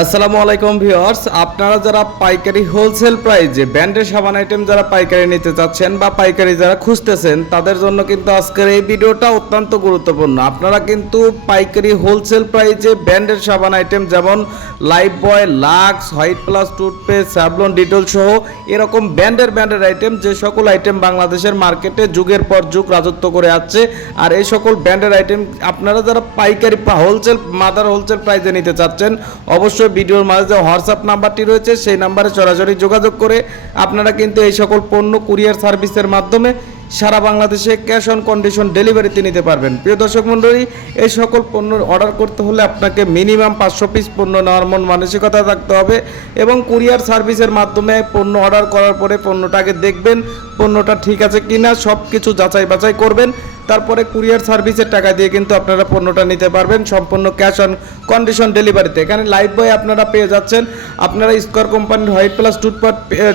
আসসালামু আলাইকুম ভিউয়ার্স, আপনারা যারা পাইকারি হোলসেল প্রাইসে ব্র্যান্ডের সাবান আইটেম যারা পাইকারি নিতে চাচ্ছেন বা পাইকারি যারা খুঁজতেছেন তাদের জন্য কিন্তু আজকের এই ভিডিওটা অত্যন্ত গুরুত্বপূর্ণ। আপনারা কিন্তু পাইকারি হোলসেল প্রাইসে ব্র্যান্ডের সাবান আইটেম যেমন Lifebuoy, Lux, White Plus toothpaste, Savlon, Dettol সহ এরকম ব্র্যান্ডের আইটেম, যে সকল আইটেম বাংলাদেশের মার্কেটে যুগের পর যুগ রাজত্ব করে আসছে, আর এই সকল ব্র্যান্ডের আইটেম আপনারা যারা পাইকারি হোলসেল হোলসেল প্রাইসে নিতে চাচ্ছেন অবশ্যই ভিডিওর মাঝে যে হোয়াটসঅ্যাপ নাম্বারটি রয়েছে সেই নাম্বারে সরাসরি যোগাযোগ করে আপনারা কিন্তু এই সকল পণ্য কুরিয়ার সার্ভিসের মাধ্যমে সারা বাংলাদেশে ক্যাশ অন কন্ডিশন ডেলিভারিতে নিতে পারবেন। প্রিয় দর্শক মণ্ডলী, এই সকল পণ্য অর্ডার করতে হলে আপনাকে মিনিমাম 500 পিস পণ্য নেওয়ার মন মানসিকতা থাকতে হবে এবং কুরিয়ার সার্ভিসের মাধ্যমে পণ্য অর্ডার করার পরে পণ্যটাকে দেখবেন পণ্যটা ঠিক আছে কিনা, সব কিছু যাচাই বাছাই করবেন, তারপরে কুরিয়ার সার্ভিসের টাকা দিয়ে কিন্তু আপনারা পণ্যটা নিতে পারবেন সম্পূর্ণ ক্যাশ অন কন্ডিশন ডেলিভারিতে। এখানে লাইফবয় আপনারা পেয়ে যাচ্ছেন, আপনারা স্কোয়ার কোম্পানির হোয়াইট প্লাস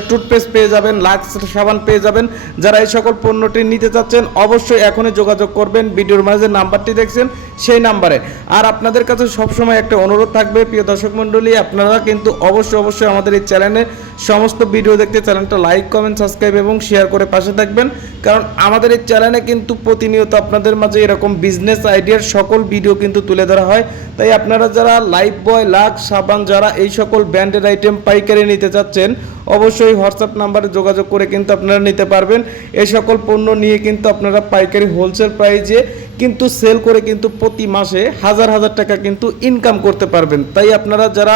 টুথপেস্ট পেয়ে যাবেন, লাক্স সাবান পেয়ে যাবেন। যারা এই সকল পণ্যটি নিতে চাচ্ছেন অবশ্যই এখনই যোগাযোগ করবেন ভিডিওর মাঝে নাম্বারটি দেখছেন সেই নাম্বারে। আর আপনাদের কাছে সবসময় একটা অনুরোধ থাকবে প্রিয় দর্শক মণ্ডলী, আপনারা কিন্তু অবশ্যই আমাদের এই চ্যানেলে সমস্ত ভিডিও দেখতে চ্যানেলটা লাইক, কমেন্ট, সাবস্ক্রাইব এবং শেয়ার করে পাশে থাকবেন, কারণ আমাদের এই চ্যানেলে কিন্তু প্রতিনিয়ত আপনাদের মাঝে এরকম বিজনেস আইডিয়ার সকল ভিডিও কিন্তু তুলে ধরা হয়। তাই আপনারা যারা লাইফবয়, লাক্স সাবান, যারা এই সকল ব্র্যান্ডের আইটেম পাইকারি নিতে চাচ্ছেন অবশ্যই হোয়াটসঅ্যাপ নাম্বারে যোগাযোগ করে কিন্তু আপনারা নিতে পারবেন। এই সকল পণ্য নিয়ে কিন্তু আপনারা পাইকারি হোলসেল প্রাইসে কিন্তু সেল করে কিন্তু প্রতি মাসে হাজার টাকা কিন্তু ইনকাম করতে পারবেন। তাই আপনারা যারা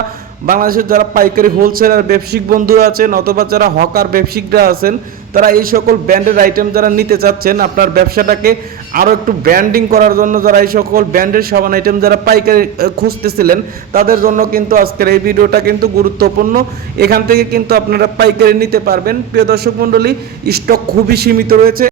বাংলাদেশের যারা পাইকারি হোলসেলার ব্যবসায়িক বন্ধুরা আছেন অথবা যারা হকার ব্যবসায়িকরা আছেন তারা এই সকল ব্র্যান্ডের আইটেম যারা নিতে চাচ্ছেন, আপনার ব্যবসাটাকে আরও একটু ব্র্যান্ডিং করার জন্য, যারা এই সকল ব্র্যান্ডের সাবান আইটেম যারা পাইকারি খুঁজতেছিলেন তাদের জন্য কিন্তু আজকের এই ভিডিওটা কিন্তু গুরুত্বপূর্ণ। এখান থেকে কিন্তু আপনারা পাইকারি নিতে পারবেন। প্রিয় দর্শক মণ্ডলী, স্টক খুবই সীমিত রয়েছে।